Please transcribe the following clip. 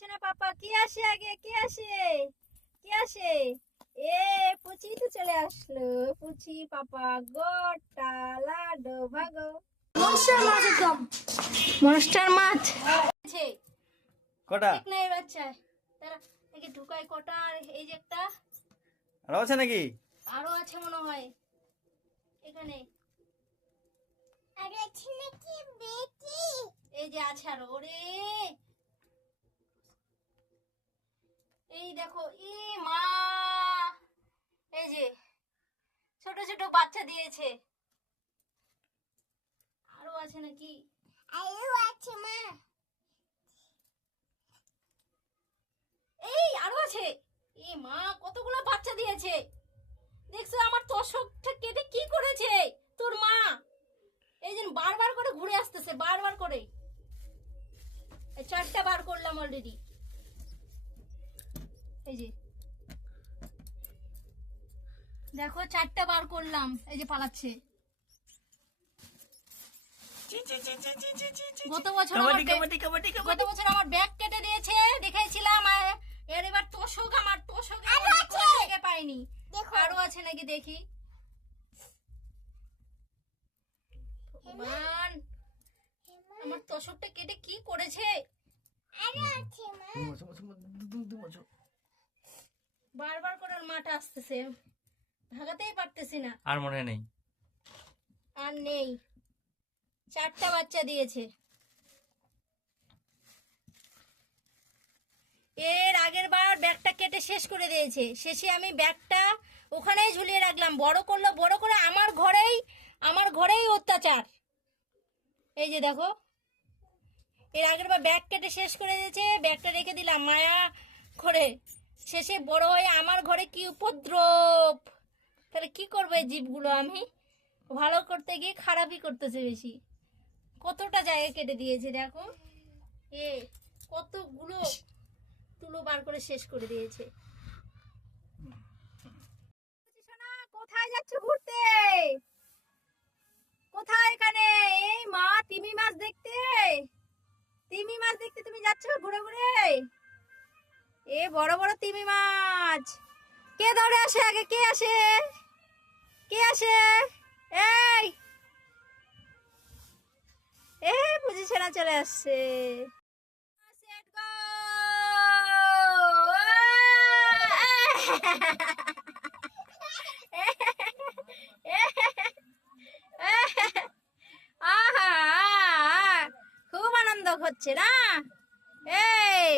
সোনা পাপা? কে আসে আগে? কে আসে? কে আসে? এ পুচি তো চলে আসলো। পুচি পাপা গোটা লাডো ভাগো। মনস্টার মাছ একদম। মনস্টার মাছ? আছে। কটা? ঠিক নাই বাচ্চা। তারা একে ঢুকাই কটা আর এই যে একটা। আর আছে নাকি? আরও আছে মনে হয়। এখানে। আর এখানে কি বেটি? এই যে আছে আরও। ওরে! এই দেখো ই মা। এই যে ছোট ছোট বাচ্চা দিয়েছে। আরও আছে নাকি? আলু আছে মা। এই আরও আছে। এ মা কতগুলো বাচ্চা দিয়েছে। দেখছ আমার তোষকটা কেটে কি করেছে? তোর মা। এই যে বারবার করে ঘুরে আসতেছে বারবার করে। এই চারটা বার করলাম অলরেডি এই যে। দেখো চারটা বার করলাম এই যে পালাচ্ছে। গত বছর আমার কাবাডি ব্যাগ- কাবাডি কাবাডি গত বছর আমার ব্যাগ কেটে দিয়েছে দেখাইছিলাম এর এবার তোষক আমার তোষক আছে। পাইনি। আরও আছে নাকি দেখি। আমার তোষকটা কেটে কি করেছে? আরও আছে মা। বারবার করে ওর মাটা আসতেছে। ভাগাতেই পারতেছি না। আর মনে নেই। আর নেই। চারটা বাচ্চা দিয়েছে। এর আগের বার ব্যাগটা কেটে শেষ করে দিয়েছে। শেষে আমি ব্যাগটা ওখানেই ঝুলিয়ে রাখলাম। বড় করল বড় করে আমার ঘরেই আমার ঘরেই অত্যাচার। এই যে দেখো। এর আগের বার ব্যাগ কেটে শেষ করে দিয়েছে। ব্যাগটা রেখে দিলাম মায়া করে। শেষে বড় হয়ে আমার ঘরে কি উপদ্রব? তাহলে কি করব এই জীবগুলো আমি? ভালো করতে গিয়ে খারাপই করতেছে বেশি। কতটা জায়গা কেটে দিয়েছে দেখো। এ, কতগুলো তুলো বার করে শেষ করে দিয়েছে। কোথায় যাচ্ছ ঘুরতে? কোথায় এখানে? এই মা, তিমি মাছ দেখতে। তিমি মাছ দেখতে তুমি যাচ্ছ ঘুরে ঘুরে? এ বড় বড় তিমি মাছ কে ধরে আসে আগে কে আসে কে আসে এই এ না চলে আসছে খুব আনন্দ হচ্ছে না এই